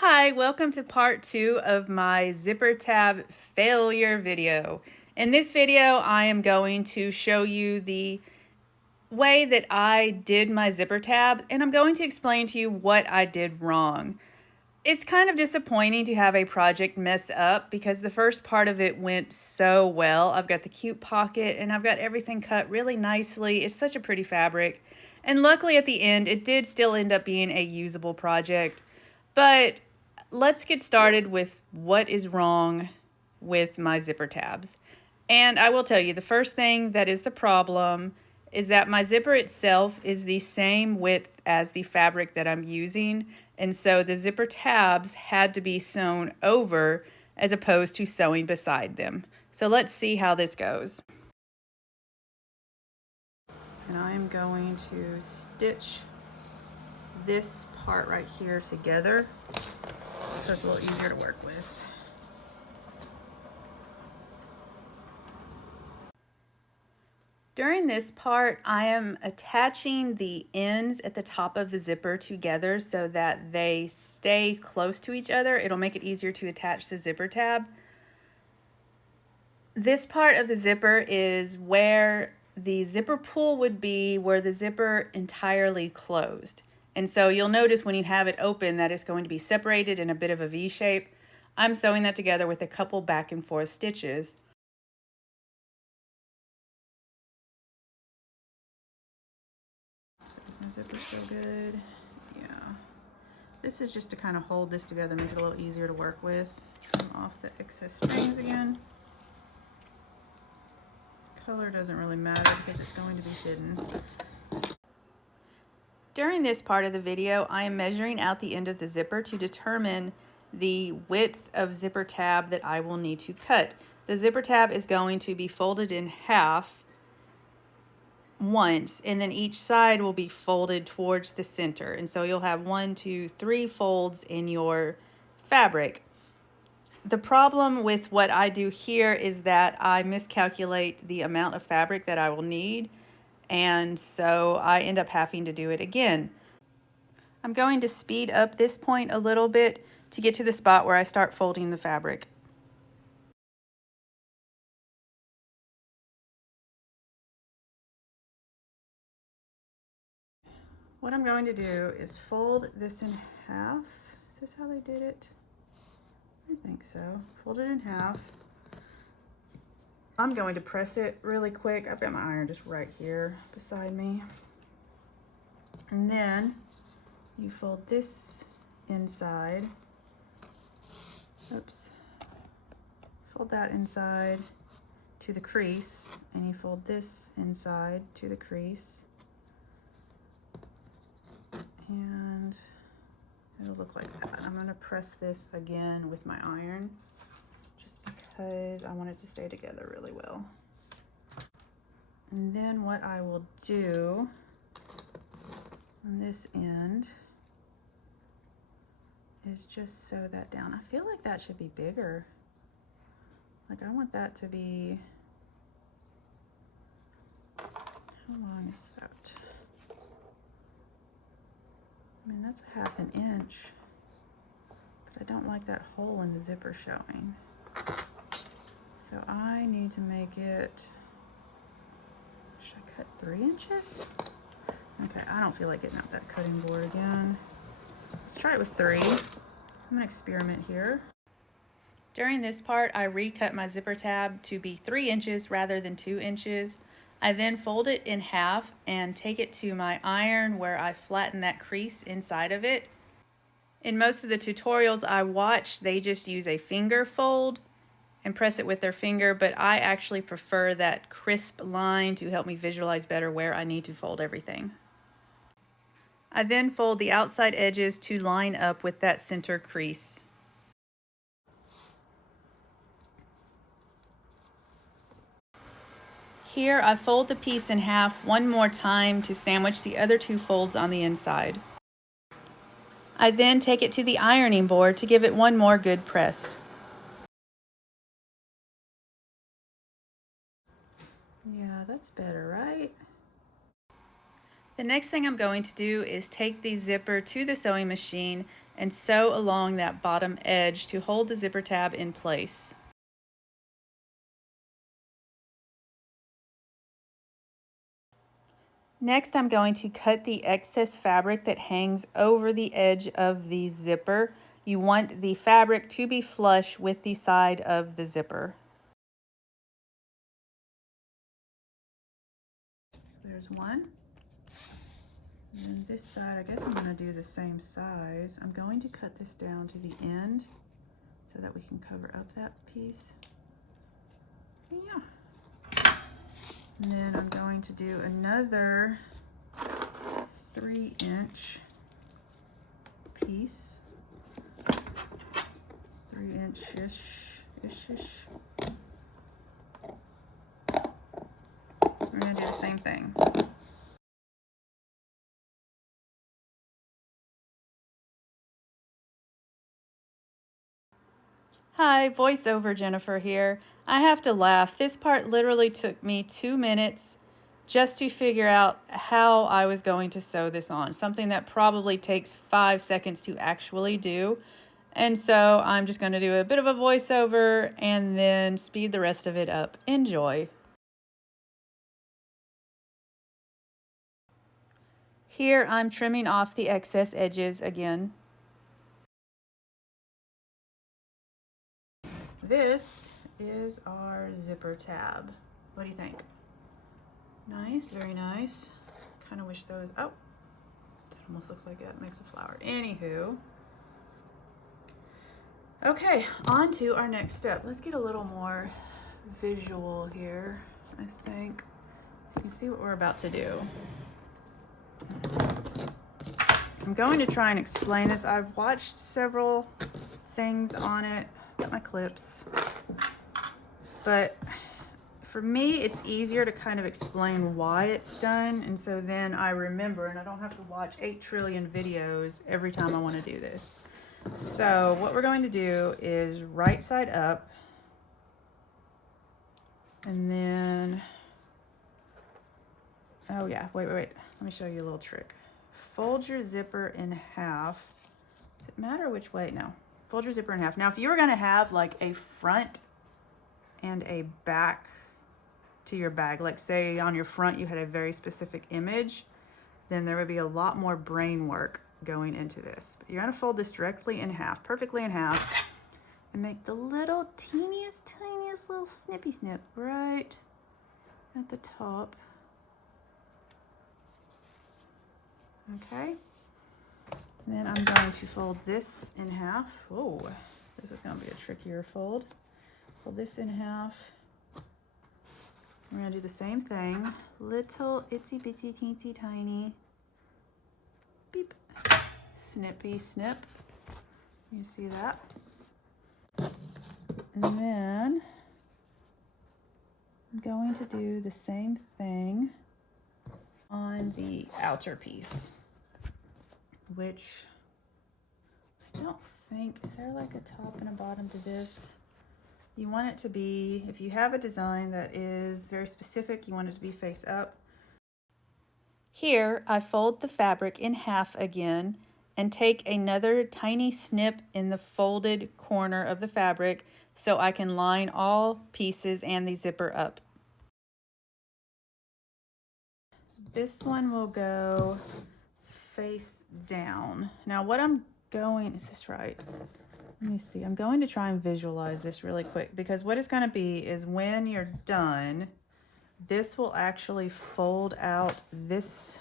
Hi, welcome to part 2 of my zipper tab failure video. In this video, I am going to show you the way that I did my zipper tab, and I'm going to explain to you what I did wrong. It's kind of disappointing to have a project mess up because the first part of it went so well. I've got the cute pocket and I've got everything cut really nicely. It's such a pretty fabric. And luckily at the end, it did still end up being a usable project. But let's get started with what is wrong with my zipper tabs. And I will tell you, the first thing that is the problem is that my zipper itself is the same width as the fabric that I'm using. And so the zipper tabs had to be sewn over as opposed to sewing beside them. So let's see how this goes. And I'm going to stitch this part right here together so it's a little easier to work with. During this part, I am attaching the ends at the top of the zipper together so that they stay close to each other. It'll make it easier to attach the zipper tab. This part of the zipper is where the zipper pull would be where the zipper entirely closed. And so you'll notice when you have it open that it's going to be separated in a bit of a V shape. I'm sewing that together with a couple back and forth stitches. So is my zipper still good? Yeah. This is just to kind of hold this together, make it a little easier to work with. Trim off the excess strings again. Color doesn't really matter because it's going to be hidden. During this part of the video, I am measuring out the end of the zipper to determine the width of zipper tab that I will need to cut. The zipper tab is going to be folded in half once, and then each side will be folded towards the center. And so you'll have 1, 2, 3 folds in your fabric. The problem with what I do here is that I miscalculate the amount of fabric that I will need, and so I end up having to do it again. I'm going to speed up this point a little bit to get to the spot where I start folding the fabric. What I'm going to do is fold this in half. Is this how they did it? I think so. Fold it in half. I'm going to press it really quick. I've got my iron just right here beside me. And then you fold this inside. Oops. Fold that inside to the crease, and you fold this inside to the crease. And it'll look like that. I'm gonna press this again with my iron just because I want it to stay together really well. And then what I will do on this end is just sew that down. I feel like that should be bigger. Like I want that to be, how long is that? I mean, that's a 1/2 inch, but I don't like that hole in the zipper showing. So I need to make it, should I cut 3 inches? Okay, I don't feel like getting out that cutting board again. Let's try it with 3. I'm gonna experiment here. During this part, I recut my zipper tab to be 3 inches rather than 2 inches. I then fold it in half and take it to my iron where I flatten that crease inside of it. In most of the tutorials I watch, they just use a finger fold and press it with their finger, but I actually prefer that crisp line to help me visualize better where I need to fold everything. I then fold the outside edges to line up with that center crease. Here I fold the piece in half one more time to sandwich the other 2 folds on the inside. I then take it to the ironing board to give it one more good press. Yeah, that's better, right? The next thing I'm going to do is take the zipper to the sewing machine and sew along that bottom edge to hold the zipper tab in place. Next, I'm going to cut the excess fabric that hangs over the edge of the zipper. You want the fabric to be flush with the side of the zipper. So there's one. And this side, I guess I'm going to do the same size. I'm going to cut this down to the end so that we can cover up that piece. Yeah. And then I'm going to do another 3-inch piece. 3-inch-ish. We're going to do the same thing. Hi, voiceover Jennifer here. I have to laugh. This part literally took me 2 minutes just to figure out how I was going to sew this on. Something that probably takes 5 seconds to actually do. And so I'm just going to do a bit of a voiceover and then speed the rest of it up. Enjoy. Here I'm trimming off the excess edges again. This is our zipper tab. What do you think? Nice, very nice. Kind of wish those, oh, that almost looks like it makes a flower. Anywho. Okay, on to our next step. Let's get a little more visual here, I think. So you can see what we're about to do. I'm going to try and explain this. I've watched several things on it. Got my clips. But for me, it's easier to kind of explain why it's done. And so then I remember, and I don't have to watch 8 trillion videos every time I want to do this. So what we're going to do is right side up. And then, oh yeah, wait. Let me show you a little trick. Fold your zipper in half. Does it matter which way? No. Fold your zipper in half. Now, if you were going to have like a front and a back to your bag, like say on your front you had a very specific image, then there would be a lot more brain work going into this. But you're going to fold this directly in half, perfectly in half, and make the little tiniest little snippy snip right at the top. Okay. And then I'm going to fold this in half. Oh, this is going to be a trickier fold. Fold this in half. We're going to do the same thing. Little itsy bitsy teensy tiny beep snippy snip. You see that? And then I'm going to do the same thing on the outer piece, which I don't think, is there like a top and a bottom to this? You want it to be, if you have a design that is very specific, you want it to be face up. Here, I fold the fabric in half again and take another tiny snip in the folded corner of the fabric so I can line all pieces and the zipper up. This one will go face down. Now what I'm going, is this right? Let me see. I'm going to try and visualize this really quick, because what it's going to be is when you're done, this will actually fold out this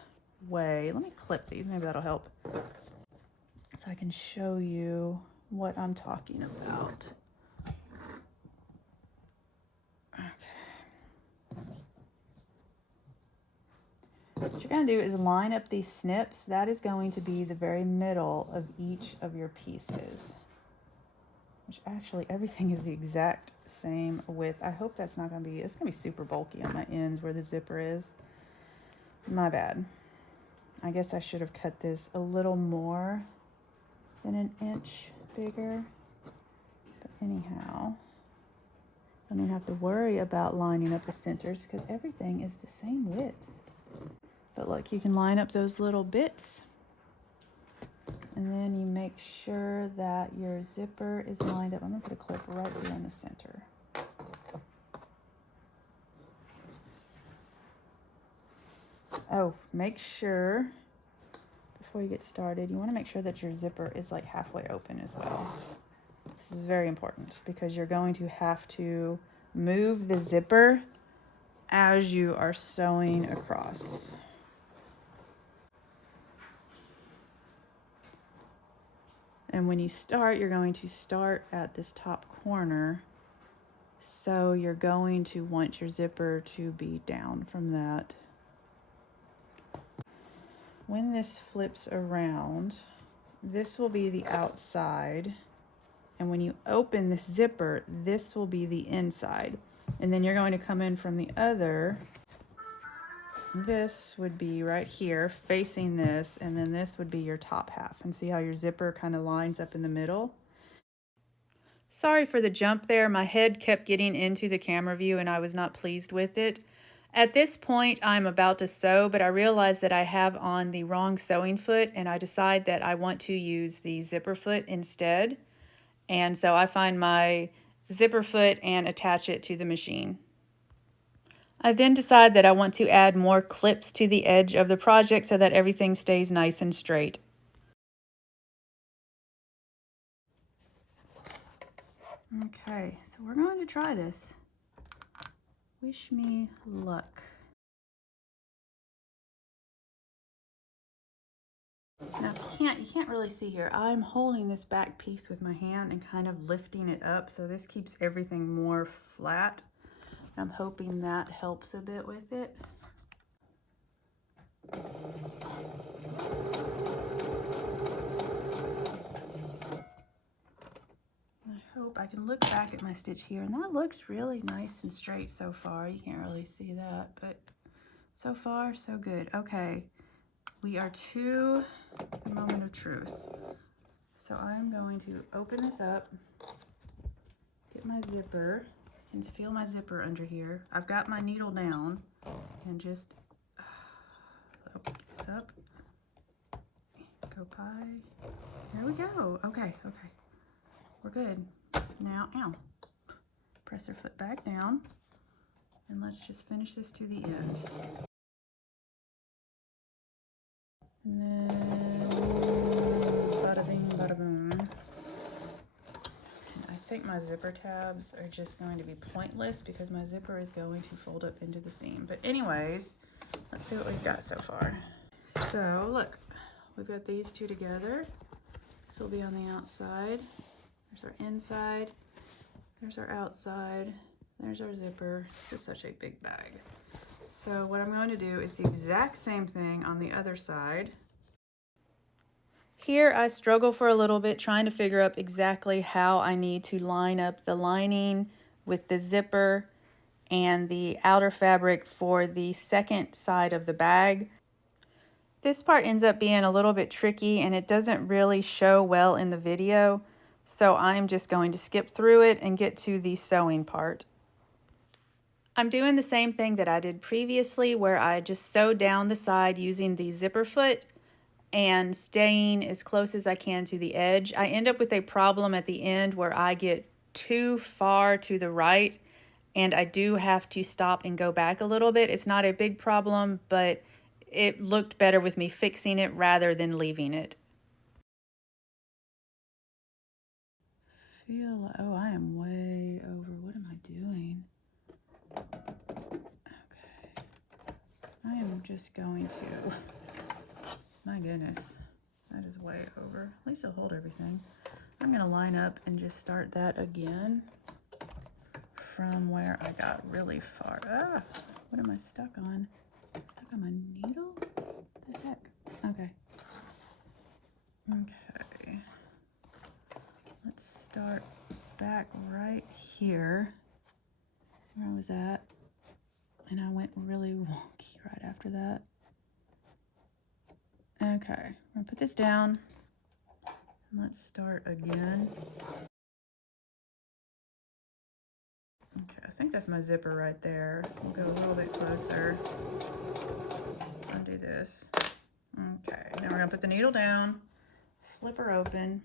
way. Let me clip these. Maybe that'll help. So I can show you what I'm talking about. Okay. What you're going to do is line up these snips. That is going to be the very middle of each of your pieces. Which actually everything is the exact same width. I hope that's not going to be, it's going to be super bulky on my ends where the zipper is. My bad. I guess I should have cut this a little more than an inch bigger. But anyhow, I don't even have to worry about lining up the centers because everything is the same width. But look, you can line up those little bits And then you make sure that your zipper is lined up. I'm gonna put a clip right here in the center. Oh, make sure, before you get started, you wanna make sure that your zipper is like halfway open as well. This is very important because you're going to have to move the zipper as you are sewing across. And when you start, you're going to start at this top corner. So you're going to want your zipper to be down from that. When this flips around, this will be the outside. And when you open this zipper, this will be the inside. And then you're going to come in from the other. This would be right here facing this, and then this would be your top half. And see how your zipper kind of lines up in the middle? Sorry for the jump there. My head kept getting into the camera view and I was not pleased with it. At this point, I'm about to sew, but I realize that I have on the wrong sewing foot and I decide that I want to use the zipper foot instead. And so I find my zipper foot and attach it to the machine. I then decide that I want to add more clips to the edge of the project so that everything stays nice and straight. Okay, so we're going to try this. Wish me luck. Now you can't really see here. I'm holding this back piece with my hand and kind of lifting it up, so this keeps everything more flat. I'm hoping that helps a bit with it. I hope I can look back at my stitch here, and that looks really nice and straight so far. You can't really see that, but so far, so good. Okay, we are to the moment of truth. So I'm going to open this up, get my zipper. You can feel my zipper under here. I've got my needle down and just open this up. Go by. There we go. Okay. We're good. Now, ow. Press our foot back down and let's just finish this to the end. And then bada bing, bada boom. I think my zipper tabs are just going to be pointless because my zipper is going to fold up into the seam. But anyways, let's see what we've got so far. So look, we've got these two together. This will be on the outside. There's our inside. There's our outside. There's our zipper. This is such a big bag. So what I'm going to do is the exact same thing on the other side. Here I struggle for a little bit trying to figure out exactly how I need to line up the lining with the zipper and the outer fabric for the second side of the bag. This part ends up being a little bit tricky and it doesn't really show well in the video, so I'm just going to skip through it and get to the sewing part. I'm doing the same thing that I did previously where I just sew down the side using the zipper foot and staying as close as I can to the edge. I end up with a problem at the end where I get too far to the right and I do have to stop and go back a little bit. It's not a big problem, but it looked better with me fixing it rather than leaving it. Oh, I am way over. What am I doing? Okay. I am just going to... My goodness, that is way over. At least I'll hold everything. I'm gonna line up and just start that again from where I got really far. Ah, what am I stuck on? Stuck on my needle? What the heck? Okay. Okay. Let's start back right here where I was at. And I went really wonky right after that. Okay, I'm gonna put this down and let's start again. Okay, I think that's my zipper right there. We'll go a little bit closer. Undo this. Okay, now we're gonna put the needle down, flip her open,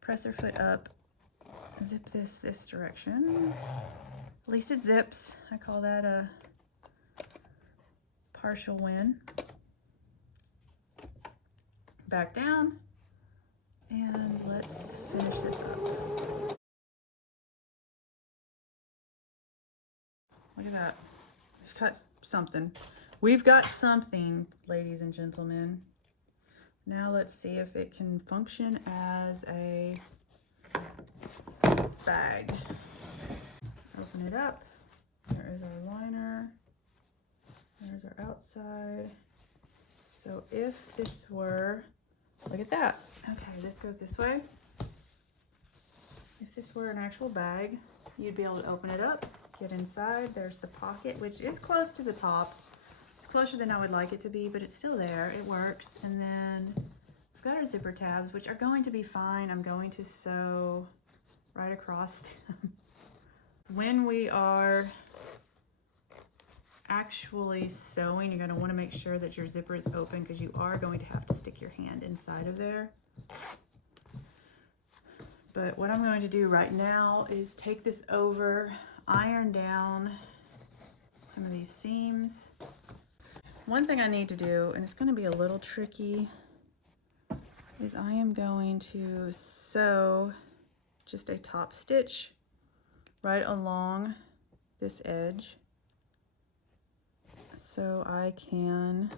press her foot up, zip this direction. At least it zips. I call that a partial win. Back down, and let's finish this up. Look at that. We've got something. We've got something, ladies and gentlemen. Now let's see if it can function as a bag. Open it up. There is our liner. There's our outside. So if this were, look at that. Okay, this goes this way. If this were an actual bag, you'd be able to open it up, get inside. There's the pocket, which is close to the top. It's closer than I would like it to be, but it's still there. It works. And then we've got our zipper tabs, which are going to be fine. I'm going to sew right across them. When we are actually sewing, you're going to want to make sure that your zipper is open because you are going to have to stick your hand inside of there. But what I'm going to do right now is take this over, iron down some of these seams. One thing I need to do, and it's going to be a little tricky, is I am going to sew just a top stitch right along this edge so I can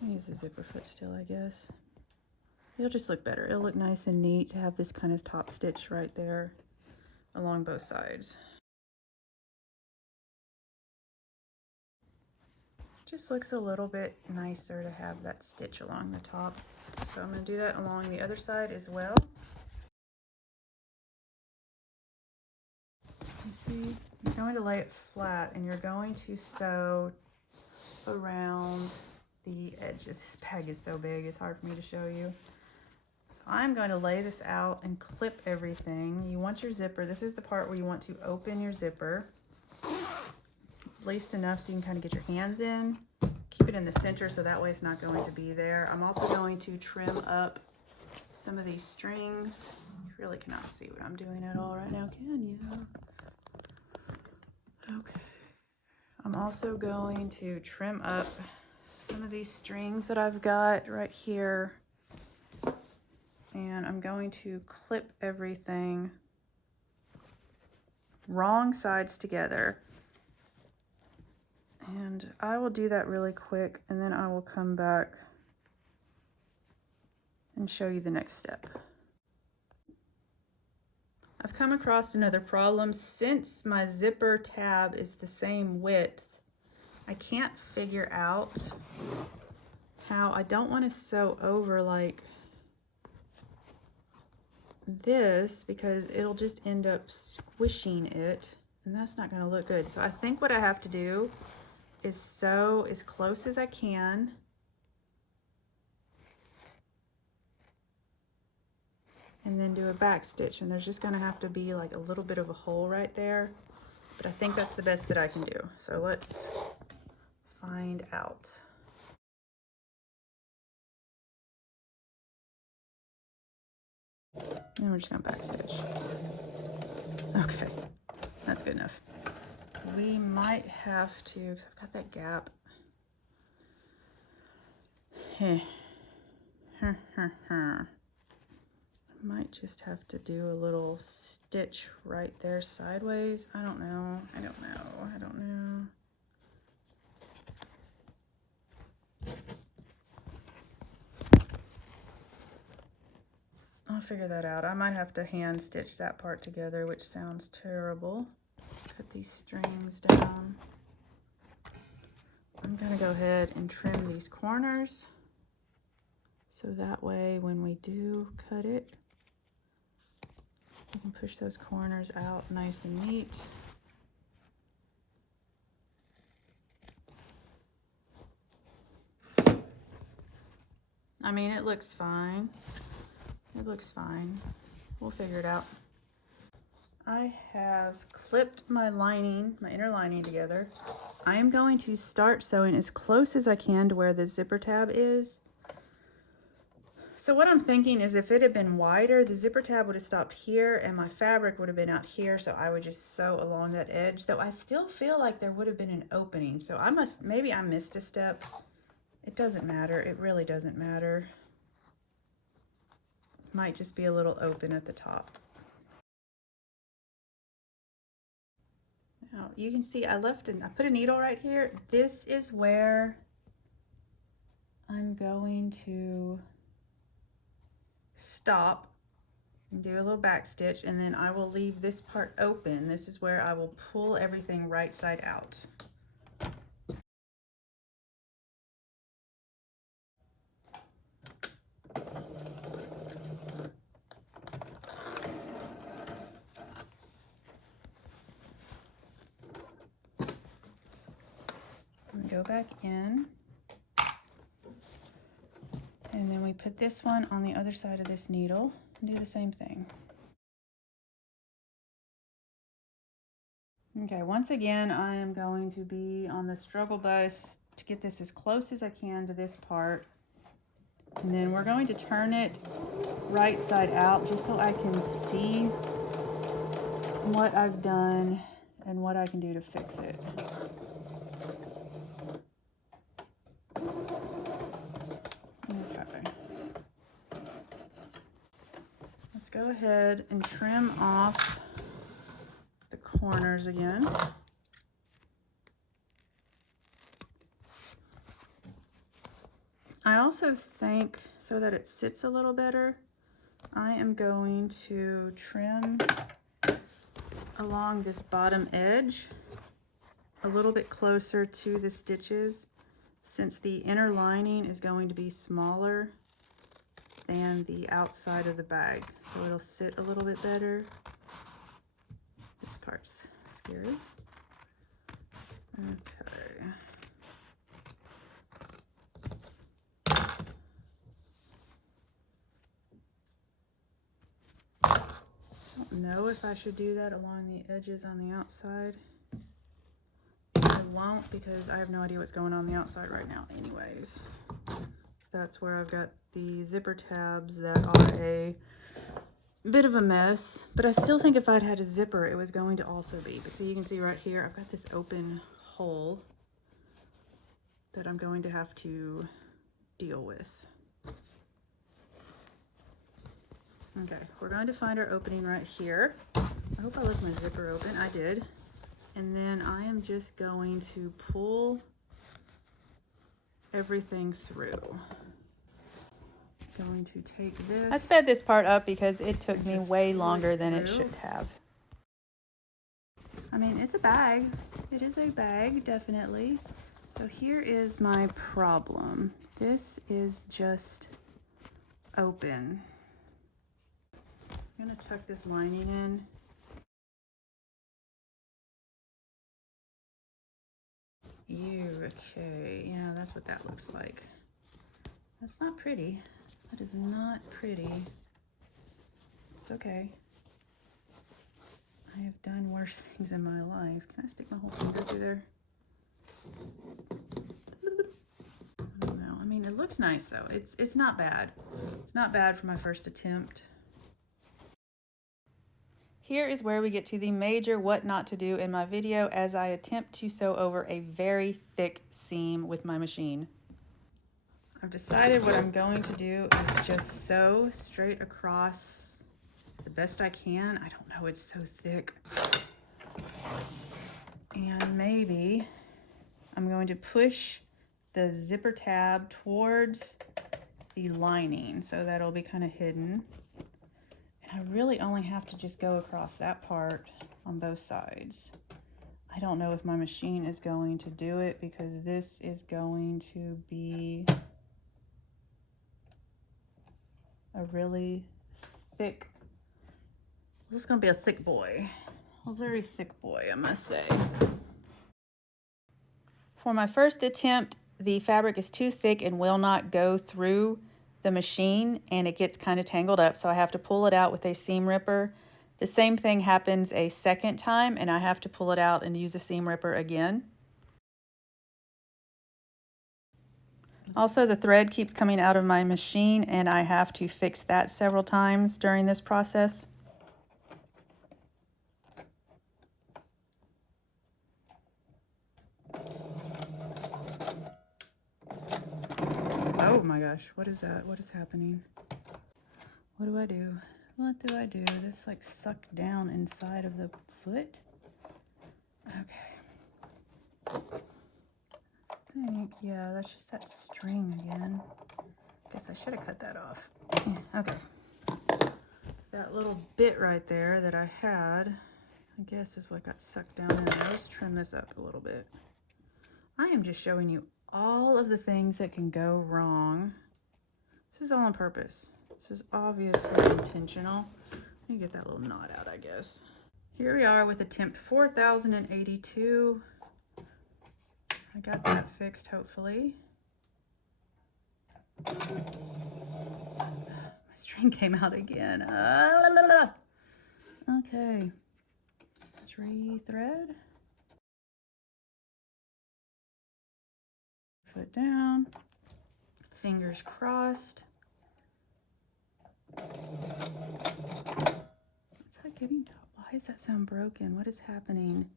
use the zipper foot still, I guess. It'll just look better. It'll look nice and neat to have this kind of top stitch right there along both sides. Just looks a little bit nicer to have that stitch along the top. So I'm going to do that along the other side as well. You see, you're going to lay it flat and you're going to sew around the edges. This bag is so big, it's hard for me to show you. So I'm going to lay this out and clip everything. You want your zipper, this is the part where you want to open your zipper, at least enough so you can kind of get your hands in. Keep it in the center so that way it's not going to be there. I'm also going to trim up some of these strings. You really cannot see what I'm doing at all right now, can you? Okay. I'm also going to trim up some of these strings that I've got right here. And I'm going to clip everything wrong sides together. And I will do that really quick, and then I will come back and show you the next step. I've come across another problem. Since my zipper tab is the same width, I can't figure out how I don't want to sew over like this because it'll just end up squishing it, and that's not going to look good. So I think what I have to do is sew as close as I can and then do a back stitch, and there's just going to have to be like a little bit of a hole right there, but I think that's the best that I can do. So let's find out. And we're just going to back stitch. Okay, that's good enough. We might have to, because I've got that gap. I might just have to do a little stitch right there sideways. I don't know. I'll figure that out. I might have to hand stitch that part together, which sounds terrible. Cut these strings down. I'm gonna go ahead and trim these corners so that way when we do cut it, we can push those corners out nice and neat. I mean, it looks fine. It looks fine. We'll figure it out. I have clipped my lining, my inner lining together. I am going to start sewing as close as I can to where the zipper tab is. So what I'm thinking is if it had been wider, the zipper tab would have stopped here and my fabric would have been out here, so I would just sew along that edge, though I still feel like there would have been an opening. So maybe I missed a step. It doesn't matter. It really doesn't matter. Might just be a little open at the top. Now you can see I put a needle right here. This is where I'm going to stop and do a little back stitch, and then I will leave this part open. This is where I will pull everything right side out. Go back in, and then we put this one on the other side of this needle and do the same thing. Okay, once again I am going to be on the struggle bus to get this as close as I can to this part, and then we're going to turn it right side out just so I can see what I've done and what I can do to fix it. Let's go ahead and trim off the corners again. I also think, so that it sits a little better, I am going to trim along this bottom edge a little bit closer to the stitches, since the inner lining is going to be smaller than the outside of the bag, so it'll sit a little bit better. This part's scary. Okay. I don't know if I should do that along the edges on the outside. I won't, because I have no idea what's going on the outside right now anyways. That's where I've got the zipper tabs that are a bit of a mess, but I still think if I'd had a zipper it was going to also be. But see, you can see right here I've got this open hole that I'm going to have to deal with. Okay, we're going to find our opening right here. I hope I left my zipper open. I did. And then I am just going to pull everything through. Going to take this. I sped this part up because it took me way longer than it should have. I mean, it's a bag. It is a bag, definitely. So here is my problem. This is just open. I'm gonna tuck this lining in. Ew, okay, yeah, that's what that looks like. That's not pretty. That is not pretty. It's okay. I have done worse things in my life. Can I stick my whole finger through there? I don't know. I mean, it looks nice though. It's not bad. It's not bad for my first attempt. Here is where we get to the major what not to do in my video as I attempt to sew over a very thick seam with my machine. I've decided what I'm going to do is just sew straight across the best I can. I don't know, it's so thick. And maybe I'm going to push the zipper tab towards the lining so that'll be kind of hidden. And I really only have to just go across that part on both sides. I don't know if my machine is going to do it because this is going to be a really thick, this is going to be a thick boy. A very thick boy, I must say. For my first attempt, the fabric is too thick and will not go through the machine, and it gets kind of tangled up, so I have to pull it out with a seam ripper. The same thing happens a second time, and I have to pull it out and use a seam ripper again. Also, the thread keeps coming out of my machine and I have to fix that several times during this process. Oh my gosh, what is that? What is happening? What do I do? What do I do? This like sucked down inside of the foot. Okay. I think, yeah, that's just that string again. Guess I should have cut that off. Yeah, okay. That little bit right there that I had, I guess is what got sucked down in there. Let's trim this up a little bit. I am just showing you all of the things that can go wrong. This is all on purpose. This is obviously intentional. Let me get that little knot out, I guess. Here we are with attempt 4082. I got that fixed, hopefully. My string came out again. Okay. Let's re-thread. Foot down. Fingers crossed. Is that getting to? Why is that sound broken? What is happening?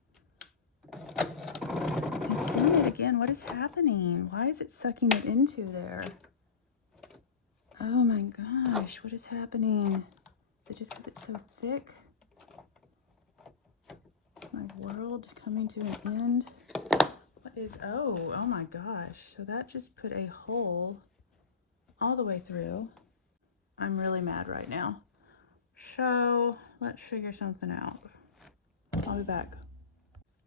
It's doing it again. What is happening? Why is it sucking it into there? Oh my gosh, what is happening? Is it just because it's so thick? Is my world coming to an end? What is, oh my gosh. So that just put a hole all the way through. I'm really mad right now. So let's figure something out. I'll be back.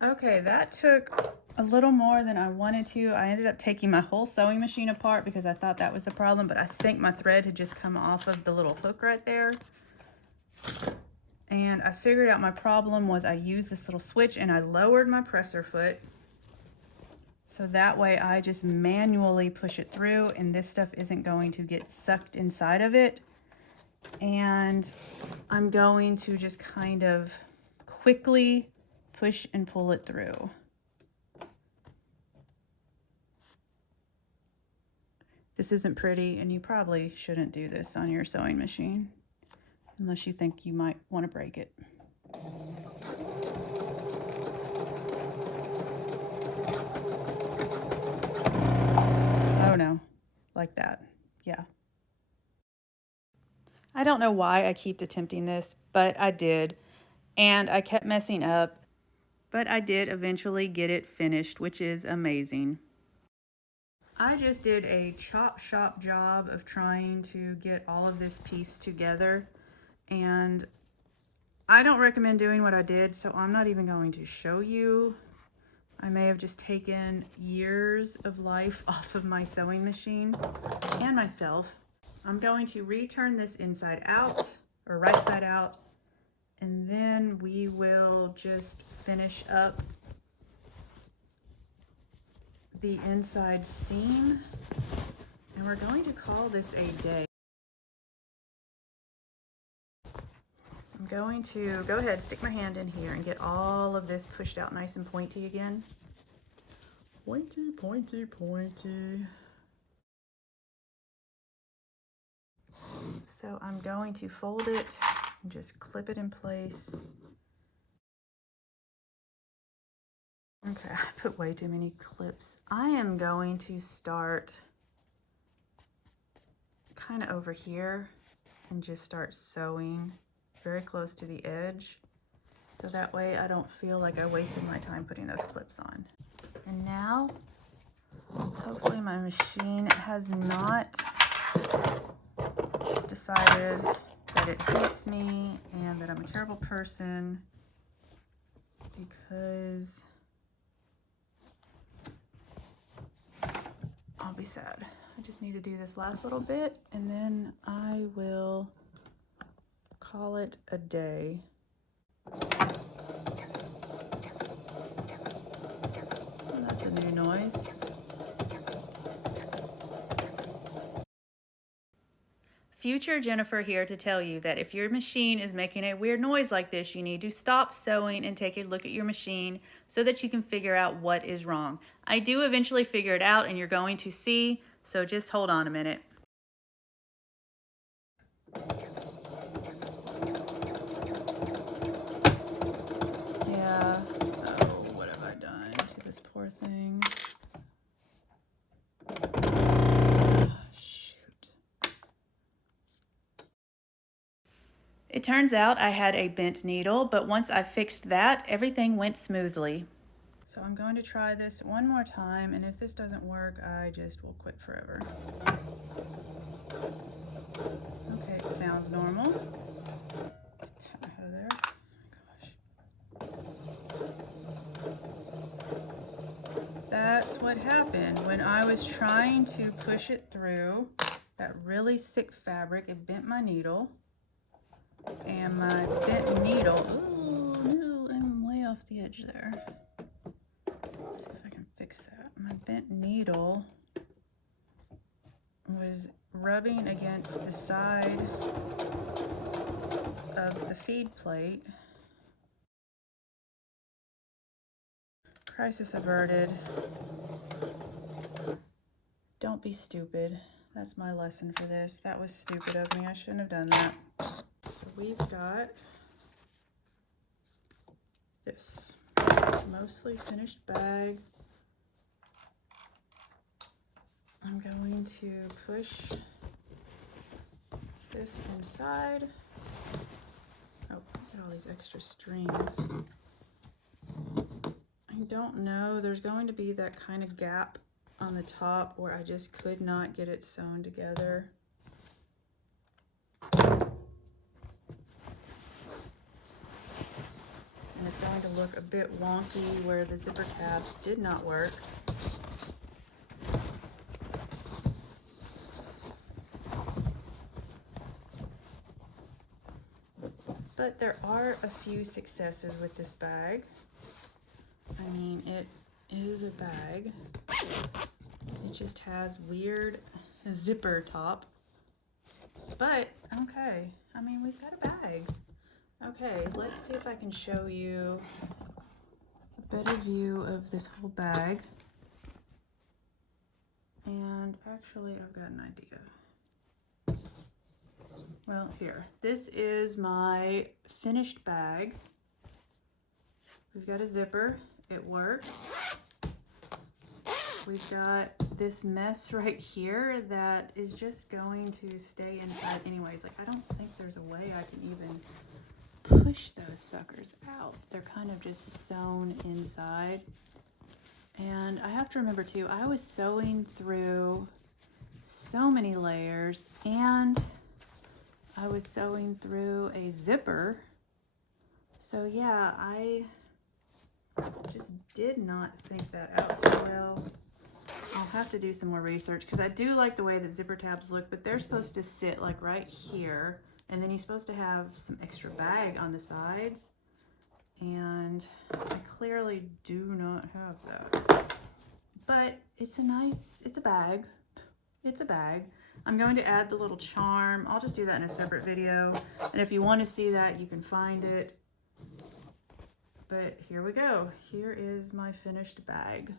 Okay, that took a little more than I wanted to. I ended up taking my whole sewing machine apart because I thought that was the problem, but I think my thread had just come off of the little hook right there. And I figured out my problem was I used this little switch and I lowered my presser foot. So that way I just manually push it through and this stuff isn't going to get sucked inside of it. And I'm going to just kind of quickly push and pull it through. This isn't pretty and you probably shouldn't do this on your sewing machine unless you think you might want to break it. Oh no, like that, yeah. I don't know why I keep attempting this, but I did, and I kept messing up, but I did eventually get it finished, which is amazing. I just did a chop shop job of trying to get all of this piece together, and I don't recommend doing what I did, so I'm not even going to show you. I may have just taken years of life off of my sewing machine and myself. I'm going to return this inside out, or right side out, and then we will just finish up the inside seam, and we're going to call this a day. I'm going to go ahead, stick my hand in here and get all of this pushed out nice and pointy again. Pointy, pointy, pointy. So I'm going to fold it and just clip it in place. Okay, I put way too many clips. I am going to start kind of over here and just start sewing very close to the edge. So that way I don't feel like I wasted my time putting those clips on. And now, hopefully my machine has not decided that it hates me and that I'm a terrible person, because I'll be sad. I just need to do this last little bit and then I will call it a day. Oh, that's a new noise. Future Jennifer here to tell you that if your machine is making a weird noise like this, you need to stop sewing and take a look at your machine so that you can figure out what is wrong. I do eventually figure it out and you're going to see So just hold on a minute. Yeah. Oh, what have I done to this poor thing? Oh, shoot. It turns out I had a bent needle, but once I fixed that, everything went smoothly. So I'm going to try this one more time, and if this doesn't work, I just will quit forever. Okay, it sounds normal. Get that out of there. Oh my gosh. That's what happened when I was trying to push it through that really thick fabric. It bent my needle, and my bent needle, oh no, I'm way off the edge there. Let's see if I can fix that. My bent needle was rubbing against the side of the feed plate. Crisis averted. Don't be stupid. That's my lesson for this. That was stupid of me. I shouldn't have done that. So we've got this mostly finished bag. I'm going to push this inside. Oh, look at all these extra strings. I don't know, there's going to be that kind of gap on the top where I just could not get it sewn together. And it's going to look a bit wonky where the zipper tabs did not work. But there are a few successes with this bag. I mean, it is a bag. It just has weird zipper top. But, okay. I mean, we've got a bag. Okay, let's see if I can show you a better view of this whole bag. And actually, I've got an idea. Well, here. This is my finished bag. We've got a zipper. It works. We've got this mess right here that is just going to stay inside anyways. Like, I don't think there's a way I can even push those suckers out. They're kind of just sewn inside. And I have to remember too, I was sewing through so many layers, and I was sewing through a zipper. So yeah, I just did not think that out so well. I'll have to do some more research because I do like the way the zipper tabs look, but they're supposed to sit like right here, and then you're supposed to have some extra bag on the sides, and I clearly do not have that. But it's a bag. It's a bag. I'm going to add the little charm. I'll just do that in a separate video, and if you want to see that, you can find it. But here we go. Here is my finished bag.